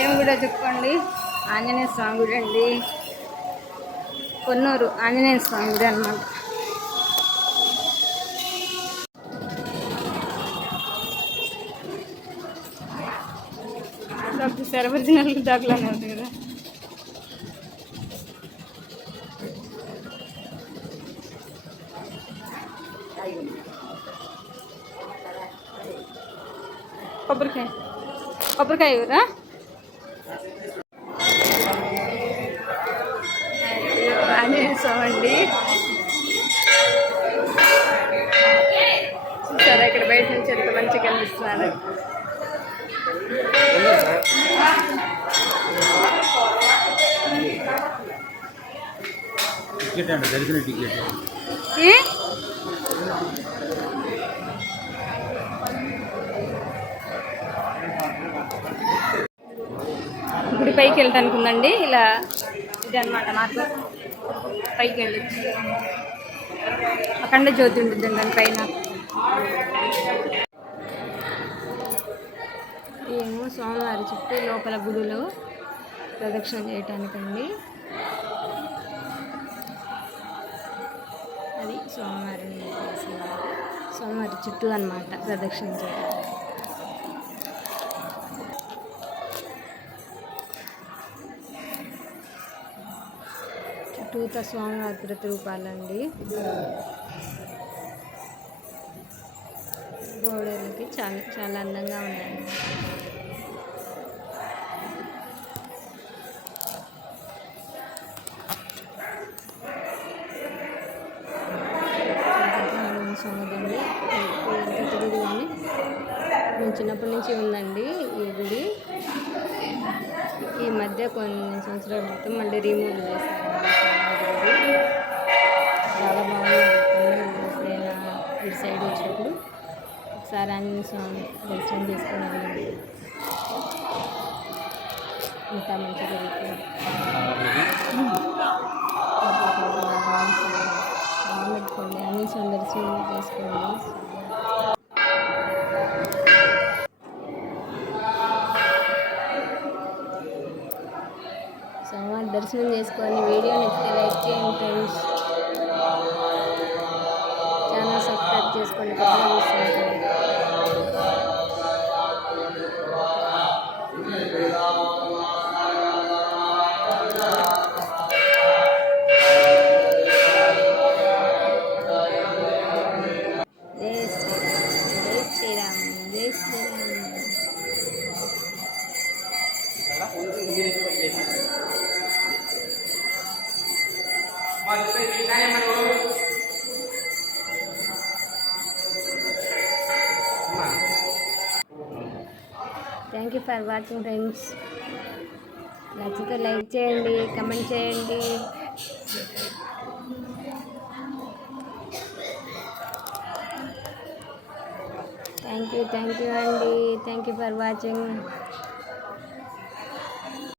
ఏం కూడా చెప్పుకోండి ఆంజనేయ స్వామి గుడి అండి. కొన్నూరు ఆంజనేయ స్వామి గుడి అనమాట చూసారు ఒరిజినల్ దాఖలానే ఉంది కదా. కొబ్బరికాయ. కొబ్బరికాయ స్వామి అండి చూసారా ఇక్కడ బయట నుంచి ఎంత మంచిగా కనిపిస్తున్నారు. టికెట్ అండి దర్శన టికెట్ పైకి వెళ్ళటానికి ఉందండి ఇలా ఇది అనమాట మార్గం పైకి వెళ్ళచ్చు. అఖండ జ్యోతి ఉంటుంది దాని పైన. ఏమో స్వామివారి చుట్టూ లోపల గుడిలో ప్రదక్షిణ చేయటానికండి. అది స్వామివారిని స్వామివారి సోమవారి చుట్టూ అనమాట ప్రదక్షిణ చేయడం చుట్టూత స్వామివారి ప్రతిరూపాలండి గోడలకి చాలా చాలా అందంగా ఉన్నాయి సముద్రండి తెలియదు కానీ చిన్నప్పటి నుంచి ఉందండి ఈ గుడి. ఈ మధ్య కొన్ని సంవత్సరాల క్రితం మళ్ళీ రీమూవ్ చేశారండి ఒకసారి స్వామి దర్శనం చేసుకుని వెళ్ళండి ఇంత మంచి జరుగుతుంది. పెట్టుకోండి అన్ని సందర్శనం చేసుకోండి సోమవారం దర్శనం చేసుకోండి వీడియో నచ్చితే లైక్ చేయండి ఫ్రెండ్స్ ఛానల్ సబ్స్క్రైబ్ చేసుకోండి thank you for watching friends నచ్చితే లైక్ చేయండి కమెంట్ చేయండి థ్యాంక్ యూ థ్యాంక్ యూ అండి థ్యాంక్ యూ ఫర్ వాచింగ్